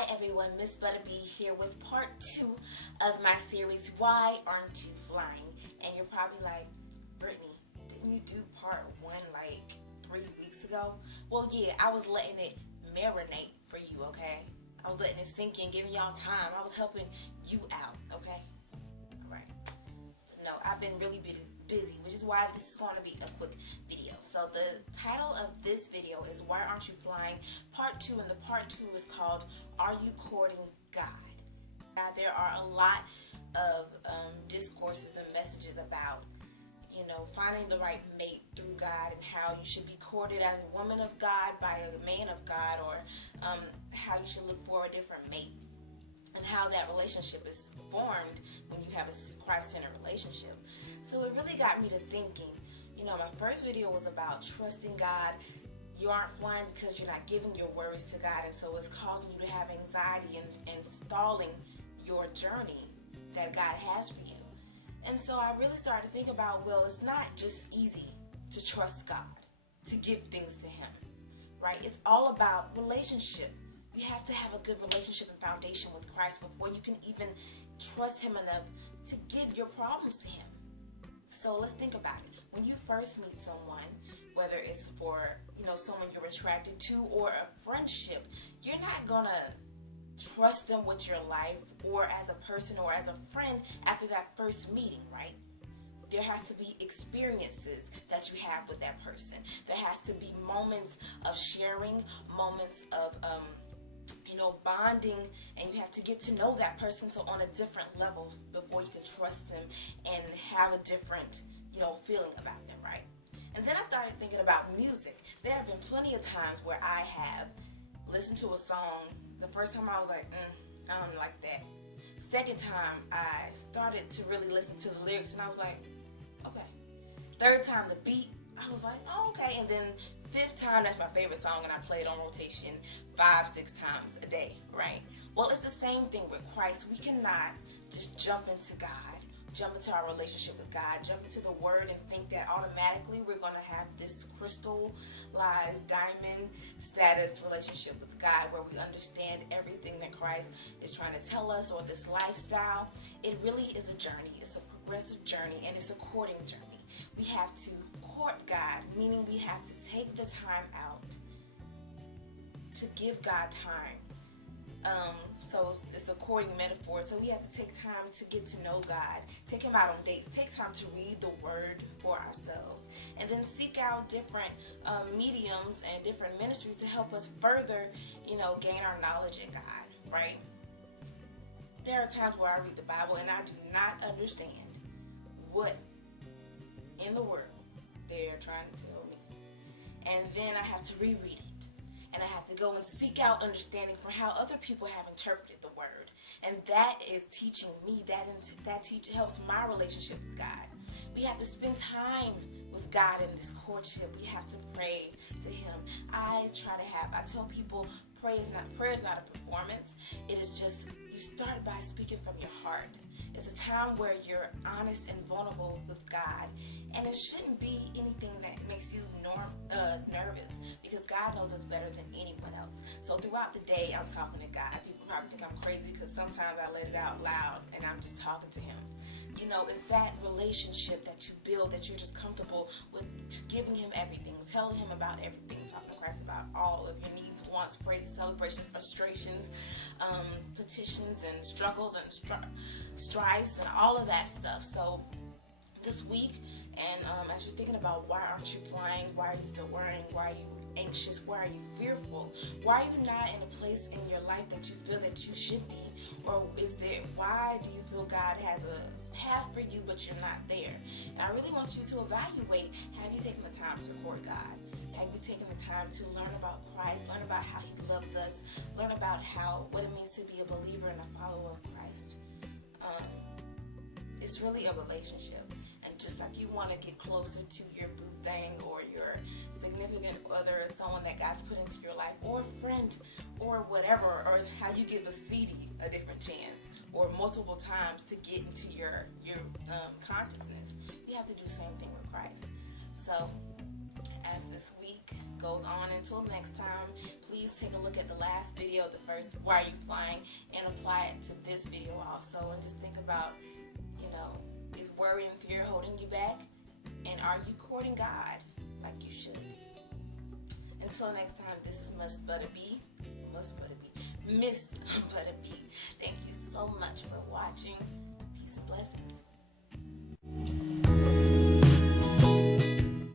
Hi everyone, MissButtahB here with part 2 of my series, Why Aren't You Flying? And you're probably like, Brittany, didn't you do part 1 like 3 weeks ago? Well, yeah, I was letting it marinate for you, okay? I was letting it sink in, giving y'all time. I was helping you out, okay? Alright. No, I've been really busy, which is why this is going to be a quick video. So the title of this video is Why Aren't You Flying? Part 2, and the part 2 is called Are You Courting God? Now, there are a lot of discourses and messages about, finding the right mate through God and how you should be courted as a woman of God by a man of God, or how you should look for a different mate, and how that relationship is formed when you have a Christ-centered relationship. So it really got me to thinking. My first video was about trusting God. You aren't flying because you're not giving your words to God, and so it's causing you to have anxiety and stalling your journey that God has for you. And so I really started to think about, well, it's not just easy to trust God, to give things to Him, right? It's all about relationship. You have to have a good relationship and foundation with Christ before you can even trust Him enough to give your problems to Him. So let's think about it. When you first meet someone, whether it's for, someone you're attracted to or a friendship, you're not gonna trust them with your life or as a person or as a friend after that first meeting, right? There has to be experiences that you have with that person. There has to be moments of sharing, moments of, bonding, and you have to get to know that person so on a different level before you can trust them and have a different, feeling about them, right? And then I started thinking about music. There have been plenty of times where I have listened to a song. The first time I was like, I don't like that. Second time I started to really listen to the lyrics and I was like, okay. Third time the beat, I was like, oh, okay. And then fifth time, that's my favorite song, and I play it on rotation 5-6 times a day, right? Well, it's the same thing with Christ. We cannot just jump into God, jump into our relationship with God, jump into the Word and think that automatically we're going to have this crystallized diamond status relationship with God where we understand everything that Christ is trying to tell us, or this lifestyle. It really is a journey. It's a progressive journey, and it's a courting journey. We have to court God, meaning we have to take the time out to give God time. So it's a courting metaphor. So we have to take time to get to know God, take Him out on dates, take time to read the Word for ourselves, and then seek out different mediums and different ministries to help us further, gain our knowledge in God, right? There are times where I read the Bible and I do not understand what in the world they're trying to tell me. And then I have to reread it. And I have to go and seek out understanding from how other people have interpreted the Word. And that is teaching me, that helps my relationship with God. We have to spend time with God in this courtship. We have to pray to Him. I tell people, prayer is not a performance. It is just, you start by speaking from your heart. It's a time where you're honest and vulnerable with God. And it shouldn't be anything that makes you nervous, because God knows us better than anyone else. So throughout the day, I'm talking to God. People probably think I'm crazy because sometimes I let it out loud and I'm just talking to Him. It's that relationship that you build, that you're just comfortable with giving Him everything, telling Him about everything, talking to Christ about all of your needs, wants, praises, celebrations, frustrations, petitions, and struggles, and strifes, and all of that stuff. So this week, and as you're thinking about why aren't you flying, why are you still worrying, why are you anxious, why are you fearful, why are you not in a place in your life that you feel that you should be, or why do you feel God has a path for you but you're not there? And I really want you to evaluate, have you taken the time to court God? Have you taken the time to learn about Christ, learn about how He loves us, learn about what it means to be a believer and a follower of Christ? It's really a relationship. And just like you want to get closer to your boo thing or your significant other, or someone that God's put into your life, or a friend, or whatever, or how you give a CD a different chance, or multiple times to get into your consciousness, you have to do the same thing with Christ. So as this week goes on until next time, please take a look at the last video, the first "Why Are You Flying?" and apply it to this video also, and just think about, is worry and fear holding you back, and are you courting God like you should? Until next time, this is MissButtahB. Thank you so much for watching. Peace and blessings.